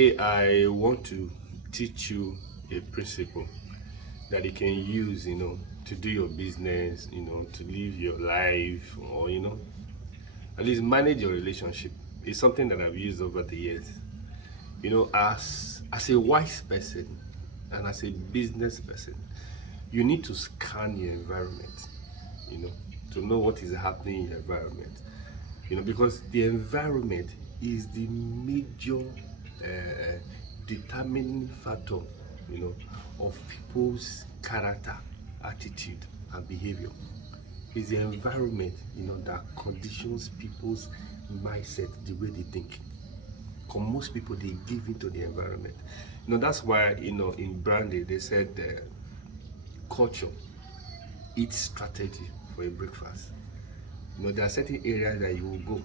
Today, I want to teach you a principle that you can use, to do your business, to live your life, or, at least manage your relationship. It's something that I've used over the years. As a wise person and as a business person, you need to scan your environment, you know, to know what is happening in your environment. Because the environment is the major determining factor, of people's character, attitude, and behavior. It's the environment, that conditions people's mindset, the way they think. Because most people they give into the environment. That's why in branding they said culture eats strategy for a breakfast. There are certain areas that you will go,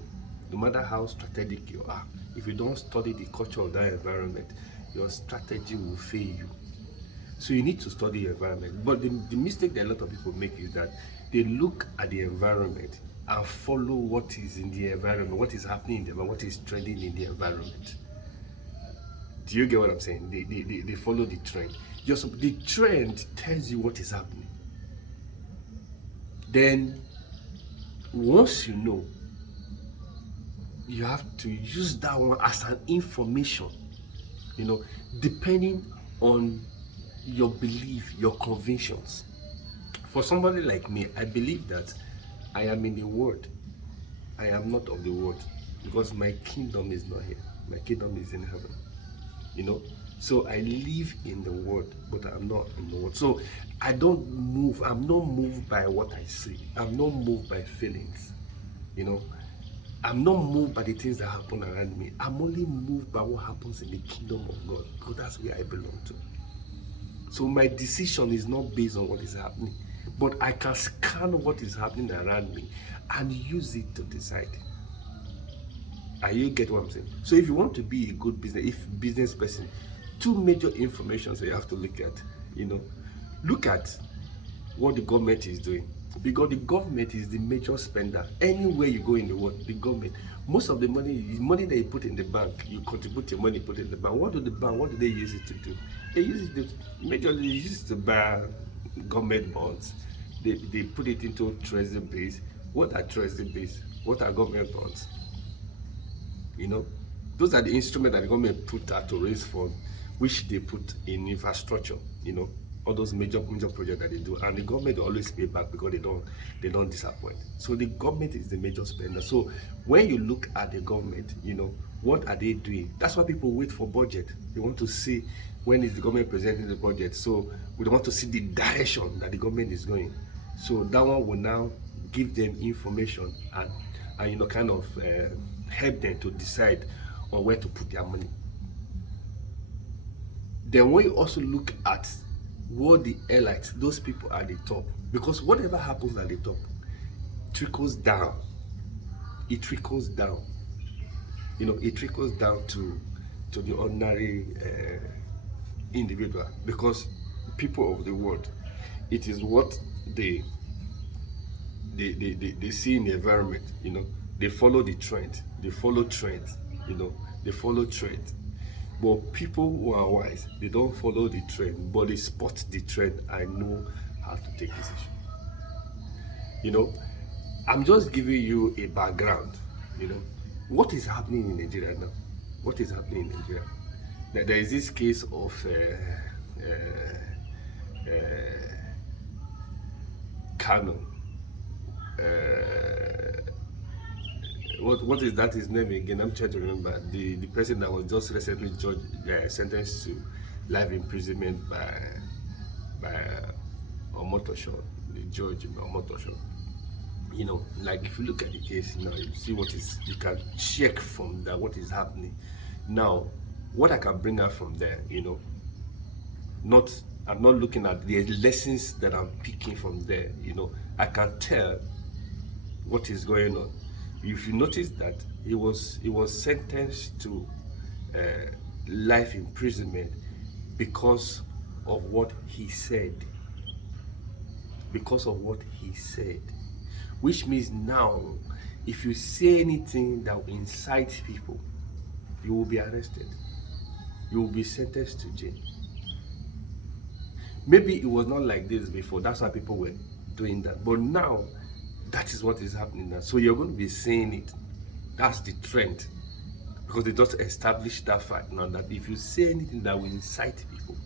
no matter how strategic you are. If you don't study the culture of that environment, your strategy will fail you. So you need to study your environment. But the mistake that a lot of people make is that they look at the environment and follow what is in the environment, what is happening in the environment, what is trending in the environment. Do you get what I'm saying? They follow the trend. Just the trend tells you what is happening. Then once you know, you have to use that one as an information, depending on your belief, your convictions. For somebody like me, I believe that I am in the world. I am not of the world because my kingdom is not here. My kingdom is in heaven. So I live in the world, but I'm not in the world. So I don't move. I'm not moved by what I see. I'm not moved by feelings. I'm not moved by the things that happen around me. I'm only moved by what happens in the kingdom of God, because that's where I belong to. So my decision is not based on what is happening, but I can scan what is happening around me and use it to decide. Are you get what I'm saying? So if you want to be a good business person, two major informations that you have to look at. Look at what the government is doing, because the government is the major spender. Anywhere you go in the world, the government, most of the money that you put in the bank, you contribute your money, put in the bank. What do they use it to do? They use it to majorly use it to buy government bonds. They put it into treasury bills. What are treasury bills? What are government bonds? Those are the instruments that the government put out to raise funds, which they put in infrastructure. All those major projects that they do, and the government will always pay back because they don't disappoint. So the government is the major spender. So when you look at the government, what are they doing? That's why people wait for budget. They want to see when is the government presenting the budget. So we want to see the direction that the government is going. So that one will now give them information and kind of help them to decide on where to put their money. Then when you also look at what the elites, those people at the top, because whatever happens at the top trickles down. It trickles down. It trickles down to the ordinary individual, because people of the world, it is what they see in the environment. They follow the trend. They follow trends. They follow trends. But people who are wise, they don't follow the trend, but they spot the trend and know how to take decision. I'm just giving you a background. What is happening in Nigeria now? What is happening in Nigeria? There is this case of Kano. What is that his name again? I'm trying to remember. The person that was just recently sentenced to life imprisonment by Omotosho, the judge Omotosho. Like if you look at the case, you see you can check from that what is happening. Now, what I can bring out from there, I'm not looking at the lessons that I'm picking from there. I can tell what is going on. If you notice that he was sentenced to life imprisonment because of what he said. Because of what he said, which means now, if you say anything that will incite people, you will be arrested. you will be sentenced to jail. Maybe it was not like this before. That's why people were doing that. But now, that is what is happening now. So you're going to be seeing it. That's the trend. Because they just established that fact now that if you say anything that will incite people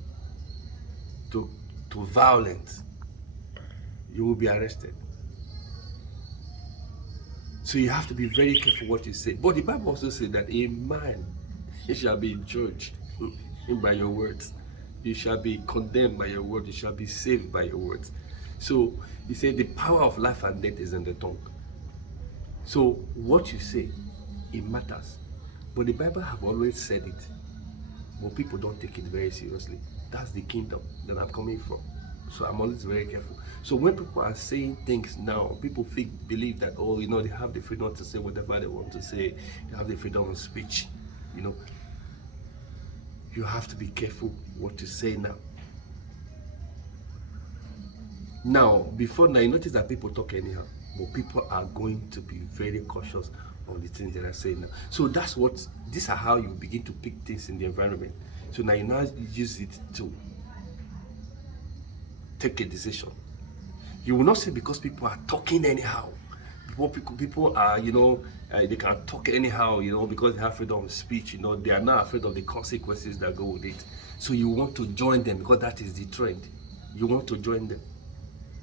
to, to violence, you will be arrested. So you have to be very careful what you say. But the Bible also says that a man shall be judged by your words. You shall be condemned by your words. You shall be saved by your words. So he said the power of life and death is in the tongue. So what you say, it matters. But the Bible have always said it. But people don't take it very seriously. That's the kingdom that I'm coming from. So I'm always very careful. So when people are saying things now, people believe that, oh, they have the freedom to say whatever they want to say. They have the freedom of speech. You have to be careful what you say now. Now, before now, you notice that people talk anyhow. But people are going to be very cautious of the things that I say now. So these are how you begin to pick things in the environment. So now you use it to take a decision. You will not say because people are talking anyhow. People are, they can talk anyhow, because they have freedom of speech, they are not afraid of the consequences that go with it. So you want to join them because that is the trend. You want to join them.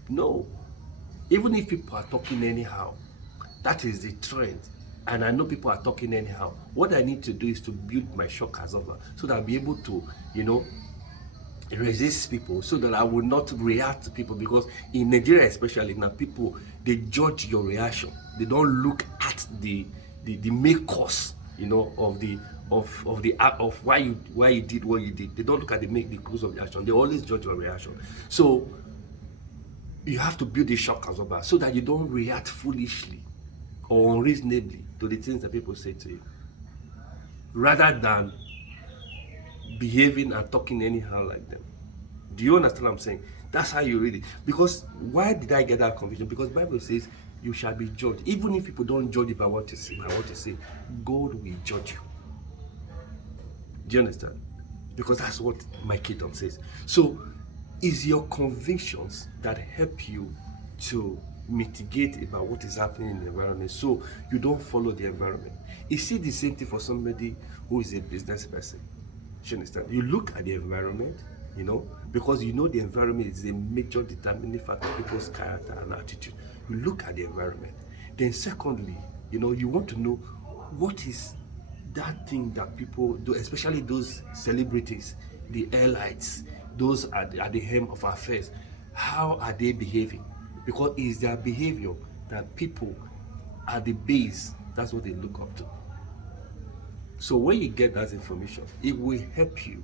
No. Even if people are talking anyhow, that is the trend. And I know people are talking anyhow. What I need to do is to build my shock absorber so that I'll be able to, resist people, so that I will not react to people. Because in Nigeria especially now, people, they judge your reaction. They don't look at the main cause, of why you did what you did. They don't look at the cause of the action. They always judge your reaction. So you have to build a shock absorber so that you don't react foolishly or unreasonably to the things that people say to you, rather than behaving and talking anyhow like them. Do you understand what I'm saying? That's how you read it. Because why did I get that conviction? Because the Bible says you shall be judged. Even if people don't judge you by what you say, God will judge you. Do you understand? Because that's what my kingdom says. So it's your convictions that help you to mitigate about what is happening in the environment, so you don't follow the environment. You see the same thing for somebody who is a business person. You understand? You look at the environment, because the environment is a major determining factor of people's character and attitude. You look at the environment. Then secondly, you want to know what is that thing that people do, especially those celebrities, the airlights, those at the helm of affairs. How are they behaving? Because it's their behavior that people at the base, that's what they look up to. So when you get that information, it will help you,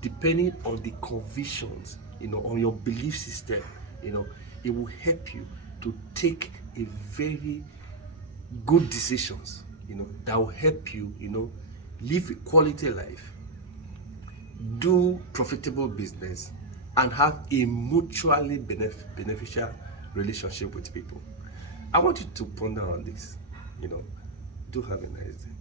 depending on the convictions, on your belief system, it will help you to take a very good decisions, that will help you, live a quality life, do profitable business, and have a mutually beneficial relationship with people. I want you to ponder on this. Do have a nice day.